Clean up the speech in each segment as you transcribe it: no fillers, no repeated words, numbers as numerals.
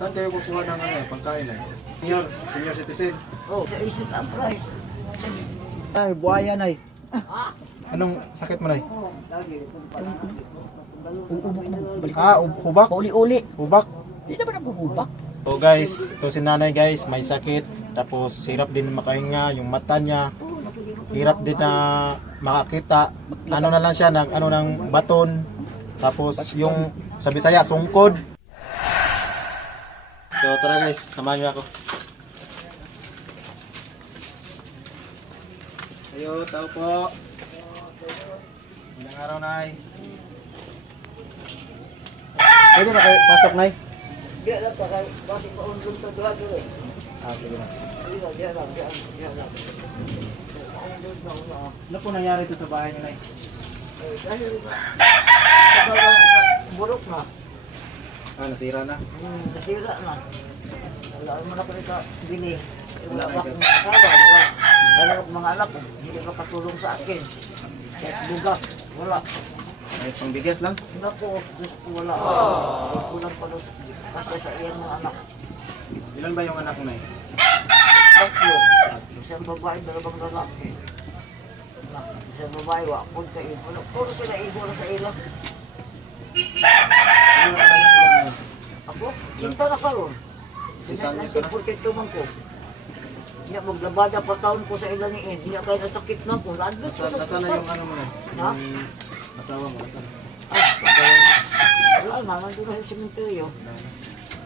Saan kayo kukuha ng pagkain eh? Senior citizen. Oh, naisip ang right. Ay, buhaya nay. Anong sakit mo nay? Hubak? Uli-uli. Hubak? Di naman naguhubak. So guys, ito si nanay guys, may sakit. Tapos hirap din makahinga, yung mata niya. Hirap din na makakita. Ano na lang siya, ng baton. Tapos yung sa Bisaya, sungkod. So tara guys, samahan niyo ako. Ayo, tao po. Ilang araw nay. Pwede na kayo pasok nay? Di alam pa kayo, bakit maunlong to doon doon? Sige na. Di alam. Ano po nangyari ito sa bahay niyo nay? Dahil burok na. Nasira na. Nasira na. Wala mo na ko nito bili. Wala Wala pa kayo. akong asawa. Wala akong mga anak ko. Hindi makatulong sa akin. Kahit bugas, wala. May pangbigas lang. Naku, gusto wala. Kulang pa doon kasi sa iyang mga anak. Ilan ba yung anak mo nay? Tatlo. Isang babae, dalawang lalaki. Isang babae, wakod kayo. Puro sila igo na sa ilang. Ano na kayo ngayon? Ako, cinta na karon. Cinta niyo ka na? 1942 man ko. Niya maglabada pa taon ko sa ilaniin. Niya kayo nasakit na ko. Admit ko sa Nasaan na yung ano mo nay? Ha? Yung asawa mo, nasaan? Wala na, nandun na sa sementeryo.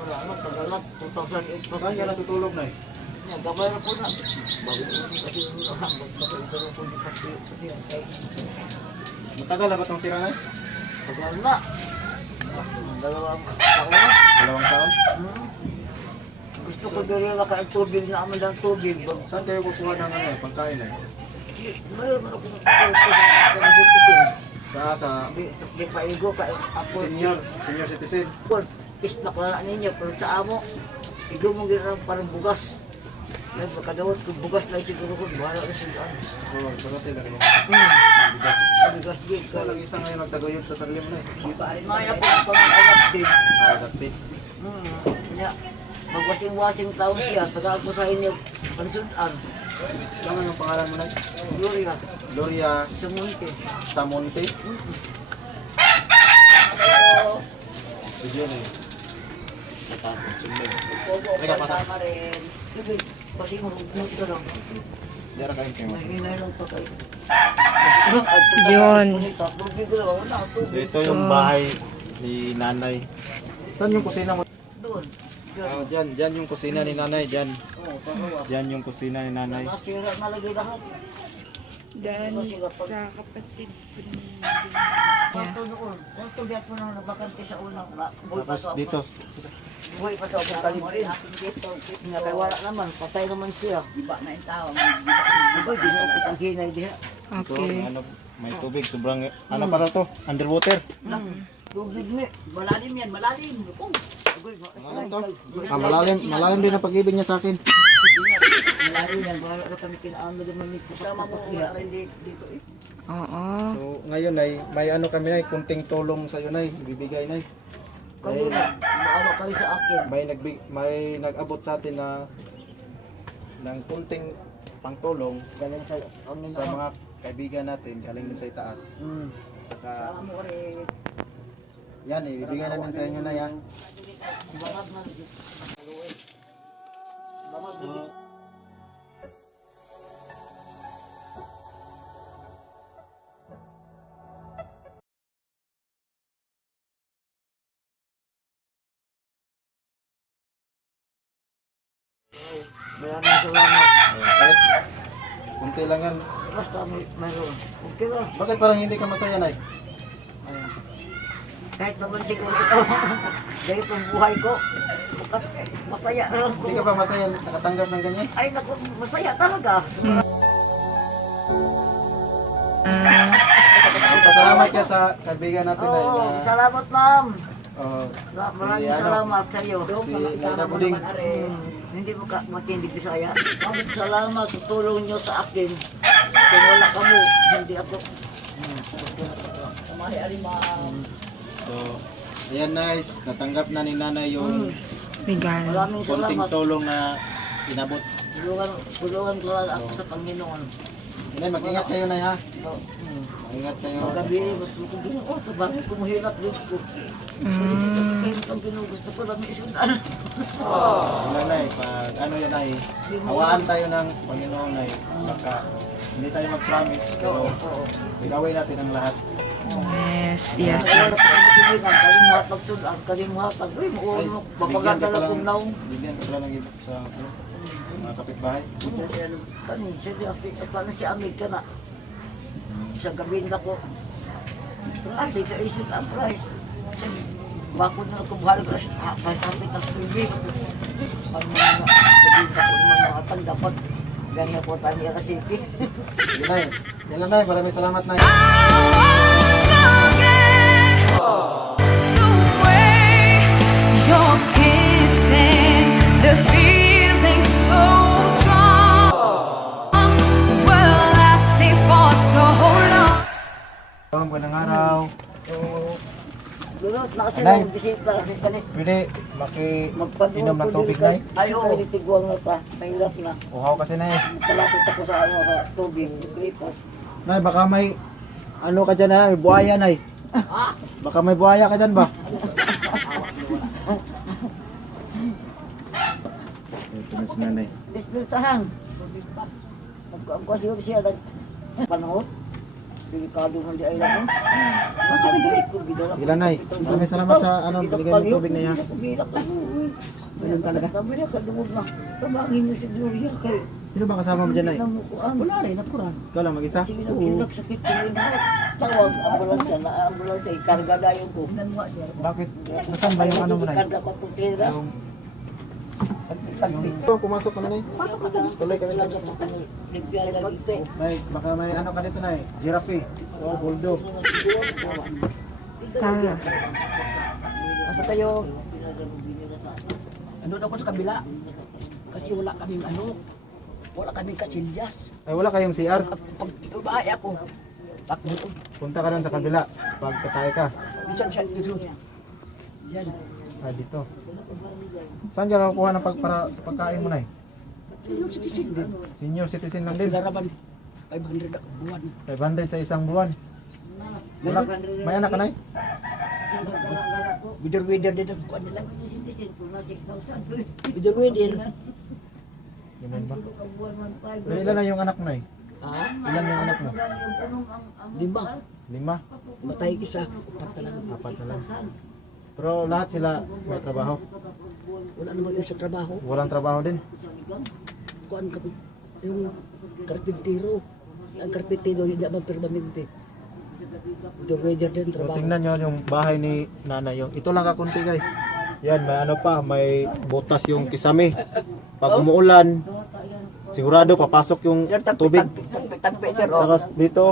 Wala na, tagalat, 2008 pa. Saan ka natutulog nay? Gabay na po na. Bago ko na kasi magkakaroon ko di pati. Matagal na ba itong sira nay? Tagal na. Dalawang taon na. 2 taon? Gusto ko dali na kain tubig na aman ng tubig. Saan kayo kukuha ng pagkain eh? Mayroon man ako ng Sa Di paigo ka ako. senior citizen. Isnak na ninyo pero sa amo. Igo mo gina parang bugas. Ay, pagkadawat kung bugas na siguro ko, bahala na siya dyan. Oo, pagkat sila kayo. Bigas. Bugas din ka. Ikaw lang isa ngayon nagtaguyod sa sarili mo na eh. Maya po ang pang-alap din. Adapted. Kanya, magwasing-wasing taon siya, tagal ko sa inyo, pansunan, Ano yung pangalan mo na? Gloria, Gloria sa Monte. Samonte. Video na yun. Sa taas ng sumber. Teka, pasok. Ibig, kasi mag-mute ka lang. Diyan kayo kayo. Mahinay lang pa kayo. Yun. So, ito yung bahay ni nanay. Saan yung kusina mo? Doon. Diyan yung kusina ni nanay. Diyan. Oo, pangalawa. Diyan yung kusina ni nanay. Nasira na lagi lahat. Dan sa kapatid ko ni Kwanto noon. Kwanto biyak mo na nabakante sa unang. Buhay pa Tapos to ako. dito. Buhay pa to akong kalibrin. Nga kay wala naman. Patay naman siya. Iba na yung tao. Iba, di na ako ang hinay diha. Ito, Okay. ano, may tubig. Sobrang, ano para to? Underwater. Tubig ni. Malalim yan, malalim. Ano to? Malalim din ang pag-ibig niya sa akin. Malalim yan. Bahala na kami kinaano naman ni kasama mo. Dito eh. Oo. So, ngayon ay may ano kami nay, kunting tulong sa iyo nay, bibigay nay. Kayo na. Maawa kayo sa akin. May nag-abot sa atin na ng kunting pangtulong Galing sa sa mga kaibigan natin galing din sa itaas. Saka yan ibibigay namin sa inyo na yan. Bangag na. Bangag na. Maraming salamat. Kahit kunti lang yan. Basta mayroon. Okay lang. Bakit parang hindi ka masaya nay? Ayan. Kahit naman siguro ito, ganito ang buhay ko, masaya na lang Hindi ka ko. ba masaya nakatanggap ng ganyan? Ay naku, masaya talaga. Pasalamat ka sa kaibigan natin nay. Oo, salamat ma'am. Si Maraming ano? salamat sa iyo. Si Nana Buding. Hindi mo ka matindi Bisaya. Salamat sa tulong niyo sa akin. Kung wala ka mo, hindi ako. So, ayan guys, natanggap na ni nanay yung Regalo. Maraming konting salamat. tulong na inabot. Tulungan ko lang ako sa Panginoon. Nay, mag-ingat kayo na ha. So, Mag-ingat kayo. Magabi, mas ko Ginoo, bakit ko mahirap dito? Kasi ang pinugusto ko lang isunan. Wala na pag ano yan ay, hawaan tayo ng Panginoon ay, baka hindi tayo mag-promise, pero gagawin natin ang lahat. Yes, yes. Mahirap ko masiligan, kalimuhat magsudan, kalimuhat uy, muuno, mapagadala kong naong. Bigyan ko pala ng iba sa mga kapitbahay. Kani, paano si Amig ka na? Sa gabing na ko. Pray, ka isip ang pray. Bakit na ako buhal ka kahit ka sa bibig. Pag mga sabihin ka kung mga dapat ganyan po tayo ni Rasipi. Sige Nay, yan lang Nay, maraming salamat Nay. You're kissing the feeling so strong. Will lasting for so long. Magandang araw. Lulot, Nay. nakasila ang bisita. Galit. Pwede makiinom ng tubig Nay? Ay, oo. Tigwang na pa. Mahirap na. Uhaw kasi Nay. Kalapit ako sa ano, sa tubig. Klipo. Nay, baka may ano ka dyan ha, may buhaya Nay. Baka may buhaya ka dyan ba? Ito na si Nanay. Despiltahan. Ang kasi siya nag panahon. Delikado man di ay lang. Nakakadali ko gidala. Sige lang Nay, maraming salamat sa ano, binigay ng tubig na yan. Gilak lang. Ganun talaga. Kami na kadungog na. Tumangin niyo si Gloria kay Sino ba kasama mo dyan Nay? namukuan. Wala rin, nakuran. Ikaw lang mag-isa? Sige lang, kilak sakit ko yun. Tawag, ambulansya na ambulansya. Ikarga na yung ko. Bakit? Nasaan ba yung ano mo Nay? Ikarga ko itong tiras. Yung Tagpit. pumasok ka na Nay. Tuloy kami lang. Nagbiyahe lagi ko eh. Nay, baka may ano ka dito Nay? Giraffe. O, bulldog. Tara. Ano tayo? Andun ako sa kabila. Kasi wala kaming wala kaming kasilyas. Ay, wala kayong CR? Pag tumahay ako, takbo ko. Punta ka doon sa kabila. Pagkatay ka. Minsan siya dito. Diyan. Ah, dito. Saan ka kukuha ng para sa pagkain mo Nay? Yung sa tisin din. Senior citizen lang din. Pilaraban. 500 ako buwan. 500 sa isang buwan. Wala, may anak ka Nay? Wither din ang kuwan nila. Wither. Ganun ba? Pero ilan na yung anak mo Nay? Ha? Ilan yung anak mo? 5. 5? Matay isa. 4 talaga. 4 na lang. Pero lahat sila may trabaho. Wala naman yung sa trabaho. Walang trabaho din. Kuwan ka. Yung karpintero. Ang karpintero hindi naman permanente. Wither din So, trabaho. tingnan nyo yung bahay ni nanay. Yung, ito lang kakunti guys. Yan, may ano pa, may butas yung kisame. Pag umuulan, sigurado papasok yung Sir, tubig. tagpi, sir. Oh, Tapos dito,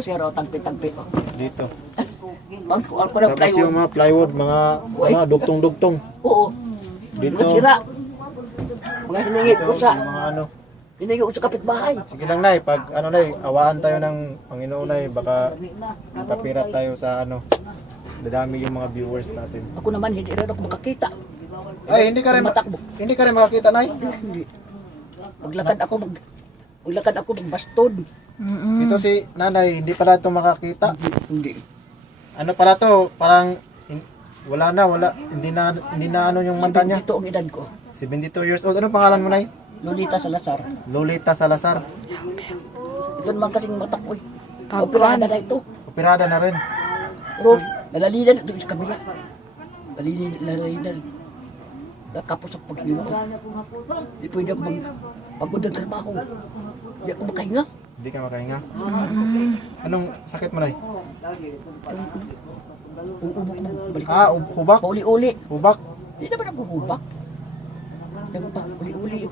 sir, tagpi. Oh. dito. Pagkuhan ko ng Tapos yung plywood. mga plywood, mga dugtong-dugtong. Oo. Dito. Mga sira. Mga hiningit Dito, ko sa, yung mga ano. hiningit ko sa kapitbahay. Sige lang Nay, pag ano Nay, awaan tayo ng Panginoon Nay, baka kapirat tayo sa ano. Dadami yung mga viewers natin. Ako naman, hindi rin ako makakita. Ay, hindi ka rin Matakbo. hindi ka rin makakita Nay. Hindi. Maglakad ako magbaston. Ito si nanay, hindi pala ito makakita. Hindi. Ano pala to? Parang wala, hindi na ano yung mata niya. Ito ang edad ko. 72 years old. Ano pangalan mo Nay? Lolita Salazar. Lolita Salazar. Ito naman kasing matak ko eh. Pagkuhan. Operahan na ito. Operada na rin. Pero nalalinan ito sa kabila. Nalalinan. Kapos ako paghinga ko. Hindi pwede ako pagod ng trabaho. Hindi ako makahinga. Hindi ka makahinga. Anong sakit mo Nay? Kung ubo ko, balik Ah, hubak? pauli-uli. Hubak? Hindi naman ako hubak. Diba pa, uli-uli.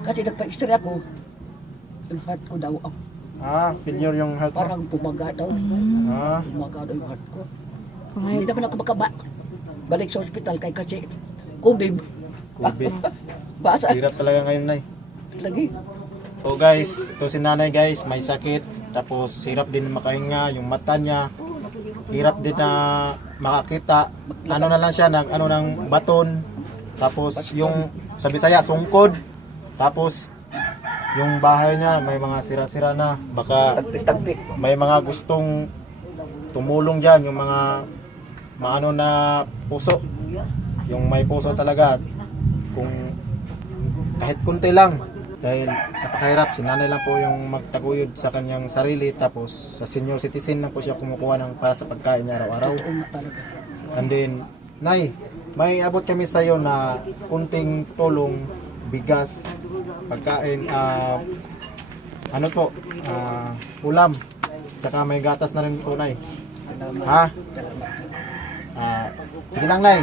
Kasi nagpa-extra ako. Yung heart ko daw, Ah, failure yung health mo. parang pumaga daw. Ah, Pumaga daw yung heart ko. Hindi naman ako balik sa ospital kay kasi kubib. COVID. Basa. Hirap talaga ngayon Nay. Lagi. So guys, ito si nanay guys, may sakit. Tapos hirap din makahinga, yung mata niya. Hirap din na makakita. Ano na lang siya, ng baton. Tapos yung sa Bisaya sungkod. Tapos yung bahay niya may mga sira-sira na. Baka Tagpi-tagpi. may mga gustong tumulong diyan, yung mga maano na puso. Yung may puso talaga. Kung kahit kunti lang dahil napakahirap, si nanay lang po yung magtaguyod sa kanyang sarili, tapos sa senior citizen lang po siya kumukuha ng para sa pagkain niya araw-araw. Oo nga talaga. And then, Nay, may abot kami sa iyo na kunting tulong, bigas, pagkain, ano po, ulam, tsaka may gatas na rin po, Nay. Salamat. Ha? Salamat. Sige lang, Nay.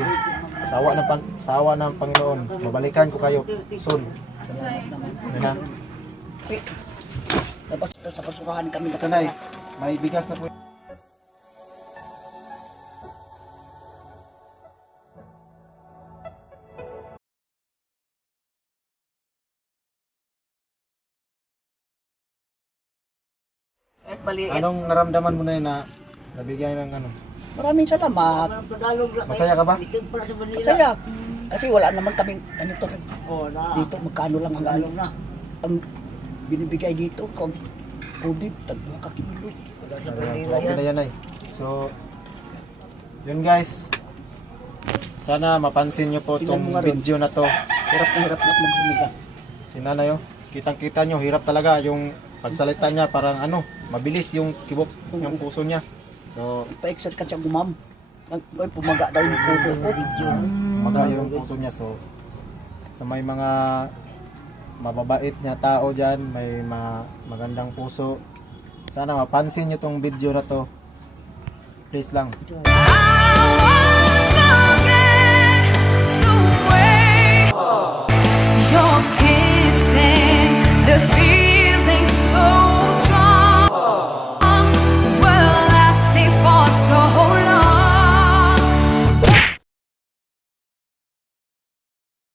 Sawa ng Panginoon. Babalikan ko kayo soon. Salamat naman. Ha? Tapos sa pasukahan kami Ito, Nay. May bigas na po. Anong naramdaman mo na yun na nabigyan ng ano? Maraming salamat. Tagalog lang. Masaya ka ba? Ikan para sa Manila. Masaya. Kasi wala naman kaming ano to. Oh, na. Dito magkano lang ang, Tagalog na. ang binibigay dito. Kubib, tagwa ka kilo. Wala sa So, Manila okay yan. na yan, Nay. So, yun guys. Sana mapansin nyo po Tingnan itong mo nga ron. video na to. Hirap na maghumiga. Si nanay, oh, kitang-kita nyo, hirap talaga yung pagsalita niya, parang ano, mabilis yung kibok ng puso niya. So, Pa-exert ka siya gumam. Ay, pumaga daw yung puto ko. magayo yung puso niya. So, sa may mga mababait niya tao dyan, may mga magandang puso, sana mapansin nyo tong video na to. Please lang. I